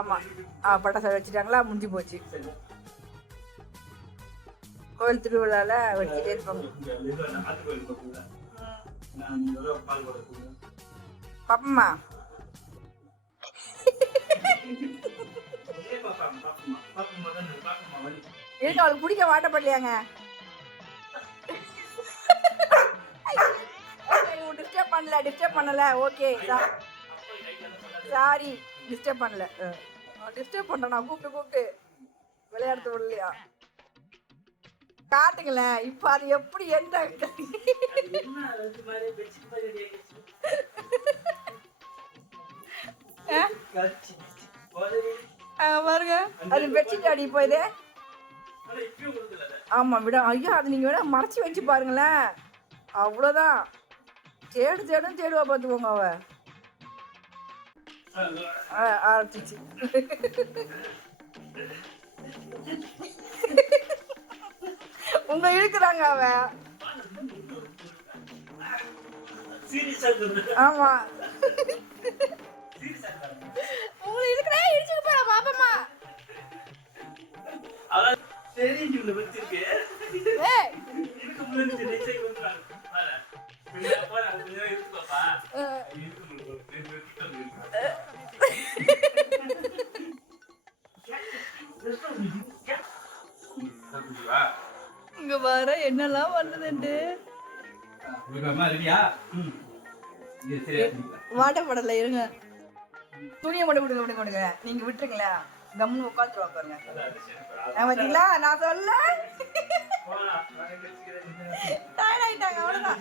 ஆமா. ஆ பட்டாசு வச்சுட்டாங்களா? முடிஞ்சு போச்சு. கோயில் திருவிழால வச்சுட்டே இருப்பாங்க. பாப்பம்மா இருக்கு. அவளுக்கு பிடிக்க வாட்டப்படலையாங்க டிஸ்டர்ப் பண்ணல டிஸ்டர்ப் பண்ணல. ஓகே சாரி டிஸ்டர்ப் பண்ணல. டிஸ்டர்ப் பண்ணுறேன் நான் கூப்பிட்டு கூப்பிட்டு விளையாடுறது விடலையா? காட்டுங்களேன். இப்போ அது எப்படி எந்த பாருங்க. அது பெட்ஷீட் அடி போயுது. ஆமா விட ஐயா அது நீங்க வேணா மறைச்சு வச்சு பாருங்களேன். அவ்வளோதான் தேடு தேடும் தேடுவா பார்த்துக்கோங்க அவள் ஆரம்பிச்சிச்சு உங்க இழுக்கிறாங்க அவ. ஆமா. உங்களை இழுக்கிறா இடிச்சுக்கு போற பாப்பம்மா ஏய். இங்க வர என்னெல்லாம் பண்ணுதுண்டு வாட்டப்படல இருங்க. துணியை மட்டும் விடுங்க விடுங்க விடுங்க. நீங்க விட்டுருங்களா. கம்னு உட்காந்துருவாங்க பாருங்க. பாத்தீங்களா? நான் சொல்ல டயர்ட் ஆயிட்டாங்க அவ்வளவுதான்.